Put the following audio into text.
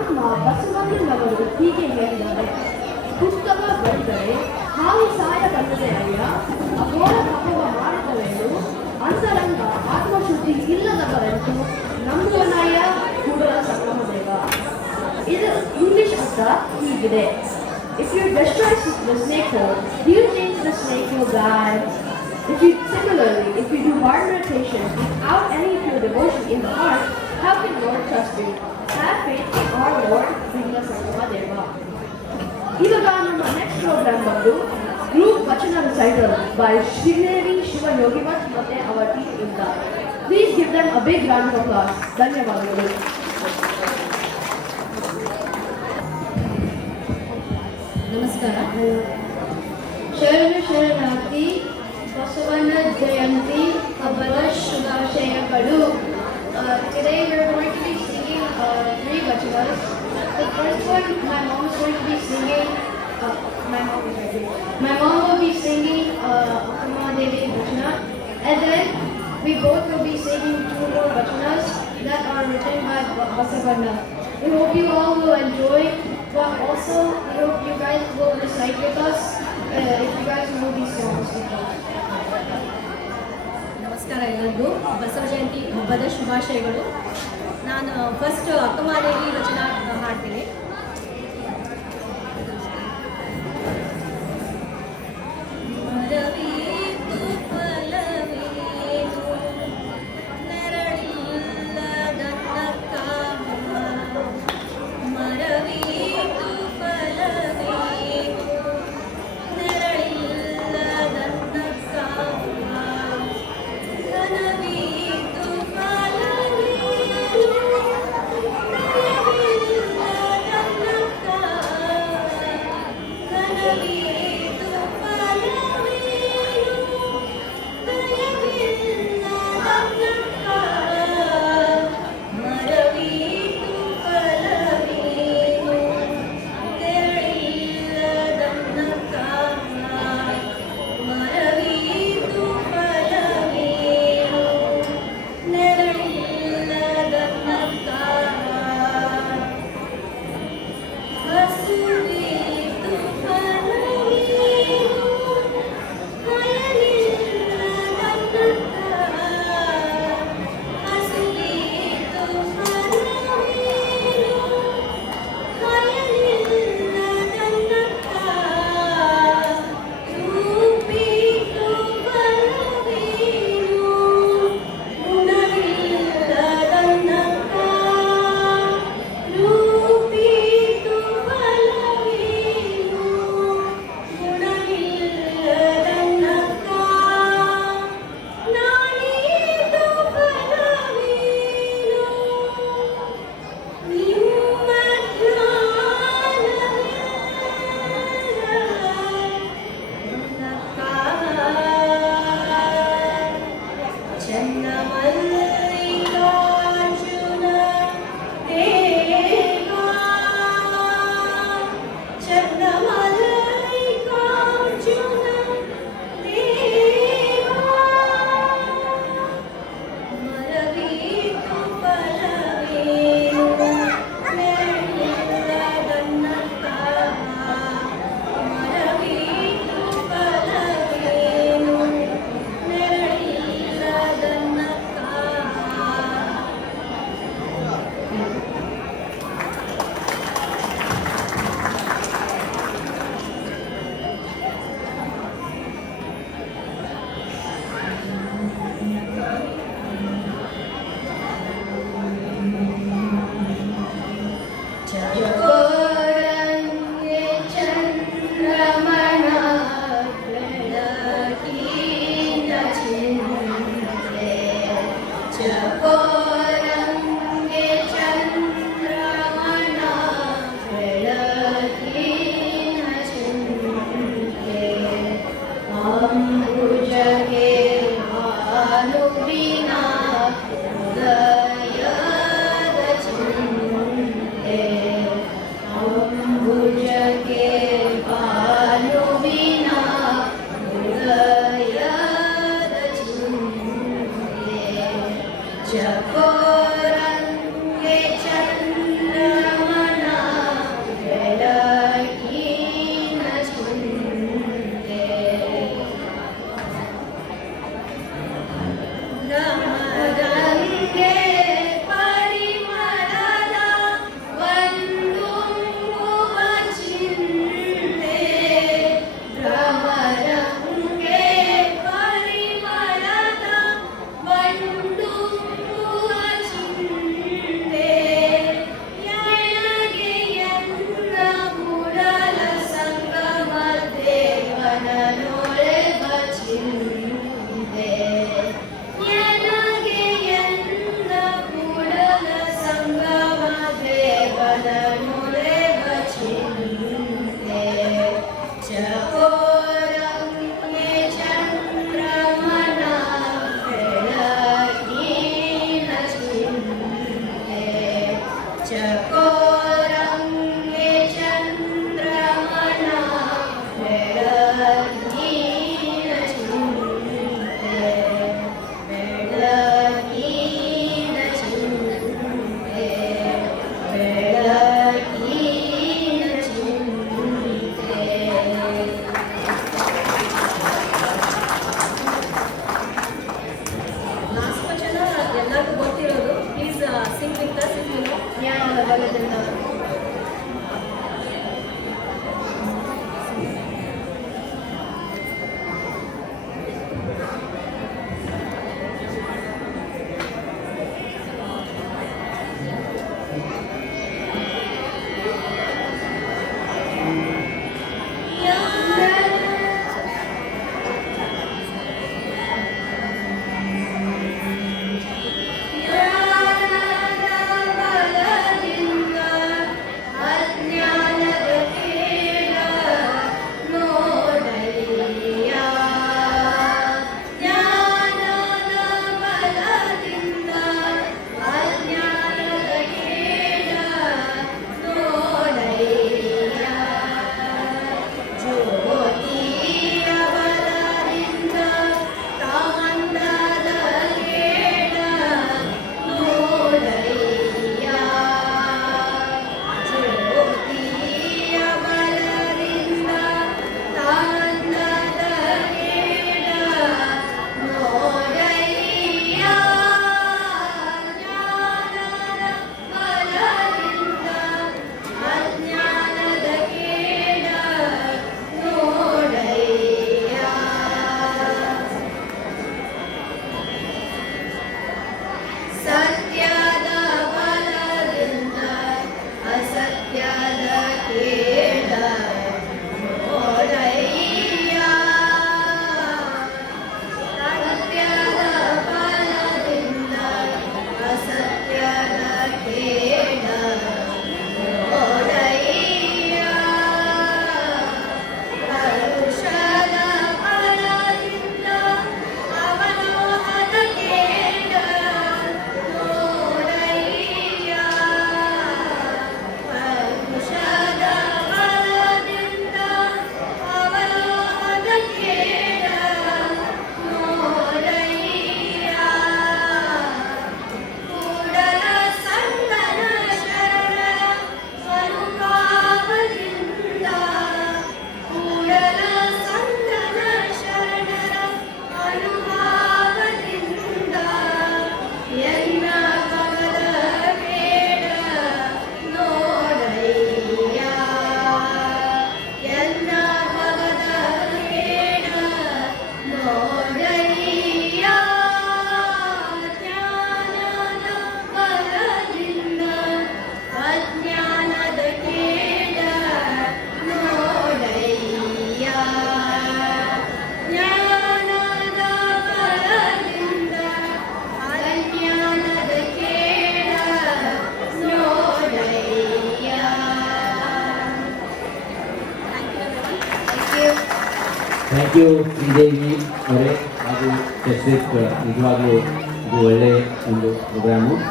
ನಮ್ಮ ಬಸವಣ್ಣನವರು ಹೀಗೆ ಹೇಳಿದ್ದಾರೆ, ಪುಸ್ತಕ ಬರೆದರೆ ಹಾವು ಸಾಯಬಲ್ಲದೆ ಅಯ್ಯ, ಅಘೋರ ಪಾಪವ ಮಾಡಿದವೆಂದು ಅಂತರಂಗ ಆತ್ಮಶುದ್ಧಿ ಇಲ್ಲದವರೆಂದು ನಂಬುವನಯ್ಯ ಕೂಡಲ ಸಂಗಮದೇವ. ಇದು ಇಂಗ್ಲಿಷ್ ಅರ್ಥ ಹೀಗಿದೆ: If you destroy the snake hole, do you think the snake will die? Similarly, if you do hard meditation without any pure devotion in the heart, how can Lord trust you? Have faith in our Lord, Srila Sangamadeva. ಇವಾಗ ನಮ್ಮ next programme ಬಂದು group vachana recital by Sridevi Shiva Yogimath ಮತ್ತೆ ಅವರ team ಇಂದ. Please give them a big round of applause. ಧನ್ಯವಾದಗಳು. ನಮಸ್ಕಾರ. ಶರಣ ಶರಣಾರ್ಥಿ ಬಸವಣ್ಣ ಜಯಂತಿ ಹಬ್ಬದ ಶುಭಾಶಯಗಳು. Today we are going to be singing 3 vachanas. The first one, my mom is going to be singing. My mom will be singing Akkama Devi Vachana, and then we both will be singing 2 more vachanas that are written by Basavanna. We hope you all will enjoy, but also we hope you guys will recite with us if you guys know these songs. ನಮಸ್ಕಾರ ಎಲ್ಲರಿಗೂ. ಬಸವ ಜಯಂತಿ ಹಬ್ಬದ ಶುಭಾಶಯಗಳು. ನಾನು first Akkamahadevi ವಚನ ಹಾಡ್ತೀನಿ. Jacob thank you Sridevi ಅವರೇ ಹಾಗೂ justice. ನಿಜವಾಗ್ಲೂ ಇದು ಒಳ್ಳೆಯ ಒಂದು ಪ್ರೋಗ್ರಾಮು.